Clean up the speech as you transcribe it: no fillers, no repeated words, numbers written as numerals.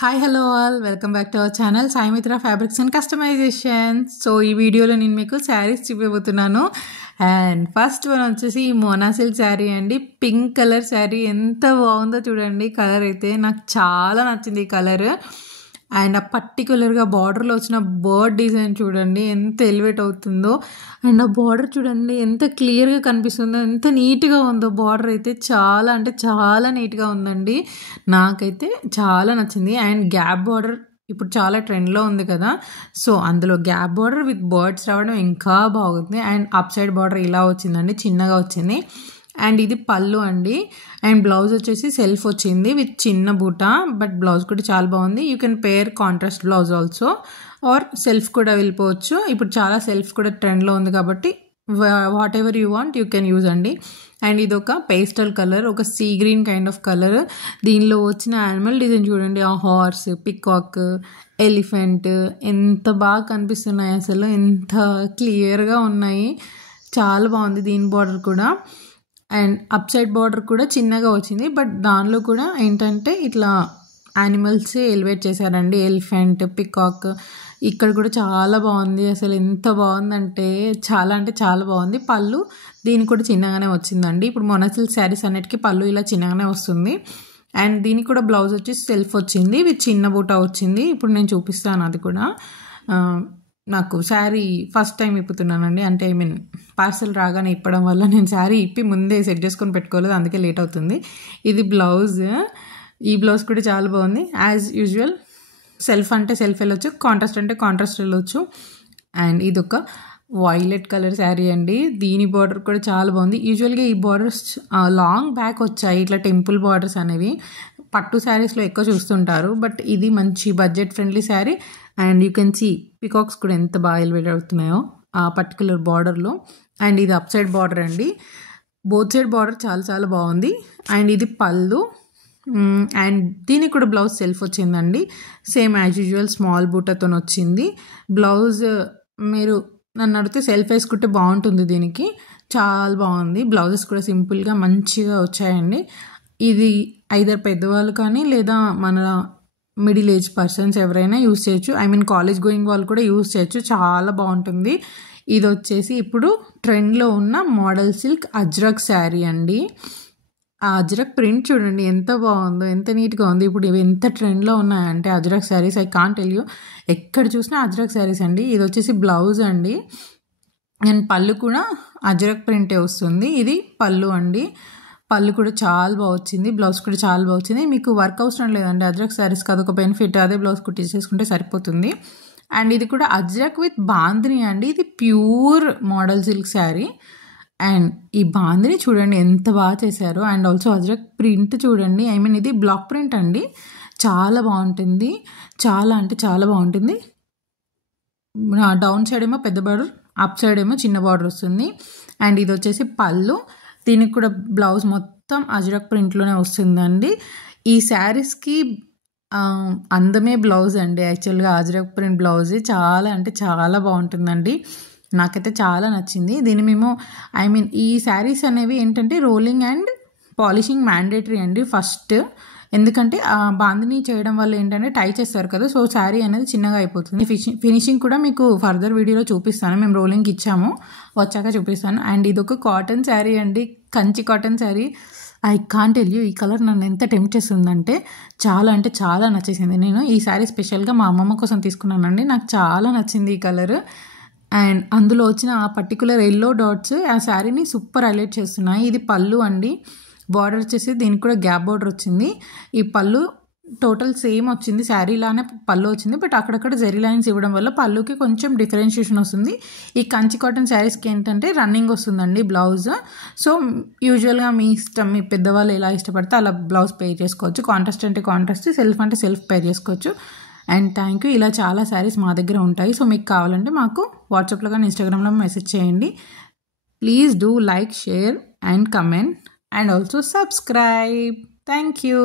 Hi hello all welcome back to our channel Sai మిత్ర fabrics and customization. So ఈ వీడియోలో నేను మీకు శారీస్ చూపించబోతున్నాను. అండ్ ఫస్ట్ వన్ వచ్చేసి ఈ మోనా సిల్క్ శారీ అండి. పింక్ కలర్ శారీ ఎంత బాగుందో చూడండి. కలర్ అయితే నాకు చాలా నచ్చింది ఈ కలర్. అండ్ ఆ పర్టికులర్గా బార్డర్లో వచ్చిన బర్డ్ డిజైన్ చూడండి ఎంత ఎలివేట్ అవుతుందో. అండ్ ఆ బార్డర్ చూడండి ఎంత క్లియర్గా కనిపిస్తుందో, ఎంత నీట్గా ఉందో. బార్డర్ అయితే చాలా అంటే చాలా నీట్గా ఉందండి. నాకైతే చాలా నచ్చింది. అండ్ గ్యాప్ బార్డర్ ఇప్పుడు చాలా ట్రెండ్లో ఉంది కదా, సో అందులో గ్యాప్ బార్డర్ విత్ బర్డ్స్ రావడం ఇంకా బాగుంది. అండ్ అప్ సైడ్ బార్డర్ ఇలా వచ్చిందండి, చిన్నగా వచ్చింది. అండ్ ఇది పళ్ళు అండి. అండ్ బ్లౌజ్ వచ్చేసి సెల్ఫ్ వచ్చింది విత్ చిన్న బూట, బట్ బ్లౌజ్ కూడా చాలా బాగుంది. You can pair contrast blouse also or self కూడా వెళ్ళిపోవచ్చు. ఇప్పుడు చాలా సెల్ఫ్ కూడా ట్రెండ్లో ఉంది కాబట్టి whatever you want you can use అండి. అండ్ ఇది ఒక పేస్టల్ కలర్, ఒక sea green kind of colour. దీనిలో వచ్చిన యానిమల్ డిజైన్ చూడండి, ఆ హార్స్, పికాక్, ఎలిఫెంట్ ఎంత బాగా కనిపిస్తున్నాయి, అసలు ఎంత క్లియర్గా ఉన్నాయి. చాలా బాగుంది దీని బార్డర్ కూడా. అండ్ అప్ సైడ్ బార్డర్ కూడా చిన్నగా వచ్చింది, బట్ దానిలో కూడా ఏంటంటే ఇట్లా యానిమల్స్ ఎలివేట్ చేశారండి, ఎలిఫెంట్, పికాక్. ఇక్కడ కూడా చాలా బాగుంది, అసలు ఎంత బాగుందంటే చాలా బాగుంది. పళ్ళు దీనికి కూడా చిన్నగానే వచ్చిందండి. ఇప్పుడు మోనా సిల్క్ శారీస్ అన్నిటికీ పళ్ళు ఇలా చిన్నగానే వస్తుంది. అండ్ దీనికి కూడా బ్లౌజ్ వచ్చి సెల్ఫ్ వచ్చింది విత్ చిన్న బూట వచ్చింది. ఇప్పుడు నేను చూపిస్తాను అది కూడా. నాకు శారీ ఫస్ట్ టైం ఇప్పుతున్నానండి, అంటే పార్సల్ రాగానే ఇప్పడం వల్ల నేను శారీ ఇప్పి ముందే సెట్ చేసుకొని పెట్టుకోలేదు, అందుకే లేట్ అవుతుంది. ఇది బ్లౌజ్. ఈ బ్లౌజ్ కూడా చాలా బాగుంది. యాజ్ యూజువల్ సెల్ఫ్ అంటే సెల్ఫ్ వెళ్ళొచ్చు, కాంట్రాస్ట్ అంటే కాంట్రాస్ట్ వెళ్ళొచ్చు. అండ్ ఇది ఒక వైలెట్ కలర్ శారీ అండి. దీని బార్డర్ కూడా చాలా బాగుంది. యూజువల్గా ఈ బార్డర్స్ లాంగ్ బ్యాక్ వచ్చాయి, ఇట్లా టెంపుల్ బార్డర్స్ అనేవి పట్టు శారీస్లో ఎక్కువ చూస్తుంటారు, బట్ ఇది మంచి budget friendly sari. And you can see peacocks కూడా ఎంత బాగా ఎలివేట్ అవుతున్నాయో ఆ పర్టికులర్ బార్డర్లో. అండ్ ఇది అప్ సైడ్ బార్డర్ అండి. బోత్ సైడ్ బార్డర్ చాలా బాగుంది. అండ్ ఇది పళ్ళు. అండ్ దీనికి కూడా బ్లౌజ్ సెల్ఫ్ వచ్చిందండి, సేమ్ యాజ్ యూజువల్ స్మాల్ బూటతో వచ్చింది. బ్లౌజ్ మీరు నన్ను అడిగితే సెల్ఫ్ వేసుకుంటే బాగుంటుంది, దీనికి చాలా బాగుంది. బ్లౌజెస్ కూడా సింపుల్గా మంచిగా వచ్చాయండి. ఇది ఐదర్ పెద్దవాళ్ళు కానీ లేదా మన మిడిల్ ఏజ్ పర్సన్స్ ఎవరైనా యూస్ చేయొచ్చు. కాలేజ్ గోయింగ్ వాళ్ళు కూడా యూస్ చేయొచ్చు, చాలా బాగుంటుంది. ఇది వచ్చేసి ఇప్పుడు ట్రెండ్లో ఉన్న మోడల్ సిల్క్ అజ్రక్ శారీ అండి. ఆ అజ్రక్ ప్రింట్ చూడండి ఎంత బాగుందో, ఎంత నీట్గా ఉంది. ఇప్పుడు ఇవి ఎంత ట్రెండ్లో ఉన్నాయంటే ajrak saris, I can't tell you. ఎక్కడ చూసినా అజ్రక్ శారీస్ అండి. ఇది వచ్చేసి బ్లౌజ్ అండి. అండ్ పళ్ళు కూడా అజ్రక్ ప్రింటే వస్తుంది. ఇది పళ్ళు అండి. పళ్ళు కూడా చాలా బాగా వచ్చింది, బ్లౌజ్ కూడా చాలా బాగా వచ్చింది. మీకు వర్క్ అవసరం లేదండి, అజ్రక్ శారీస్కి అదొక బెనిఫిట్. అదే బ్లౌజ్ కుట్టించేసుకుంటే సరిపోతుంది. అండ్ ఇది కూడా అజ్రక్ విత్ బాందిని అండి. ఇది pure model silk sari. And ఈ బాందిని చూడండి ఎంత బాగా చేశారు. అండ్ ఆల్సో అజ్రక్ ప్రింట్ చూడండి, ఇది బ్లాక్ ప్రింట్ అండి. చాలా బాగుంటుంది, చాలా అంటే చాలా బాగుంటుంది. డౌన్ సైడ్ ఏమో పెద్ద బార్డర్, అప్ సైడ్ ఏమో చిన్న బార్డర్ వస్తుంది. అండ్ ఇది వచ్చేసి పళ్ళు. దీనికి కూడా బ్లౌజ్ మొత్తం అజ్రక్ ప్రింట్లోనే వస్తుందండి. ఈ శారీస్కి అందమే బ్లౌజ్ అండి. యాక్చువల్గా అజ్రక్ ప్రింట్ బ్లౌజ్ చాలా అంటే చాలా బాగుంటుందండి. నాకైతే చాలా నచ్చింది. దీన్ని మేము ఈ శారీస్ అనేవి ఏంటంటే రోలింగ్ అండ్ పాలిషింగ్ మ్యాండేటరీ అండి ఫస్ట్. ఎందుకంటే బాందిని చేయడం వల్ల ఏంటంటే టై చేస్తారు కదా, సో శారీ అనేది చిన్నగా అయిపోతుంది. ఫినిషింగ్ కూడా మీకు ఫర్దర్ వీడియోలో చూపిస్తాను, మేము రోలింగ్కి ఇచ్చాము, వచ్చాక చూపిస్తాను. అండ్ ఇది ఒక కాటన్ శారీ అండి, Kanchi cotton sari. I can't tell you, ఈ కలర్ నన్ను ఎంత టెంప్ట్ చేస్తుందంటే చాలా అంటే చాలా నచ్చేసింది. నేను ఈ శారీ స్పెషల్గా మా అమ్మమ్మ కోసం తీసుకున్నానండి, నాకు చాలా నచ్చింది ఈ కలర్. అండ్ అందులో వచ్చిన ఆ పర్టికులర్ ఎల్లో డాట్స్ ఆ శారీని సూపర్ హైలైట్ చేస్తున్నాయి. ఇది పళ్ళు అండి. బార్డర్ వచ్చేసి దీనికి కూడా గ్యాప్ బార్డర్ వచ్చింది. ఈ పళ్ళు టోటల్ సేమ్ వచ్చింది, శారీలానే పళ్ళు వచ్చింది, బట్ అక్కడక్కడ జెరీ లైన్స్ ఇవ్వడం వల్ల పళ్ళుకి కొంచెం డిఫరెన్షియేషన్ వస్తుంది. ఈ కంచి కాటన్ శారీస్కి ఏంటంటే రన్నింగ్ వస్తుందండి బ్లౌజ్. సో యూజువల్గా మీ ఇష్టం, మీ పెద్దవాళ్ళు ఎలా ఇష్టపడితే అలా బ్లౌజ్ పే చేసుకోవచ్చు. కాంట్రాస్ట్ అంటే కాంట్రాస్ట్, సెల్ఫ్ అంటే సెల్ఫ్ పే చేసుకోవచ్చు. And thank you. ఇలా చాలా శారీస్ మా దగ్గర ఉంటాయి. సో మీకు కావాలంటే మాకు వాట్సాప్లో కానీ ఇన్స్టాగ్రామ్లో మెసేజ్ చేయండి. Please do like, share and comment and also subscribe. Thank you.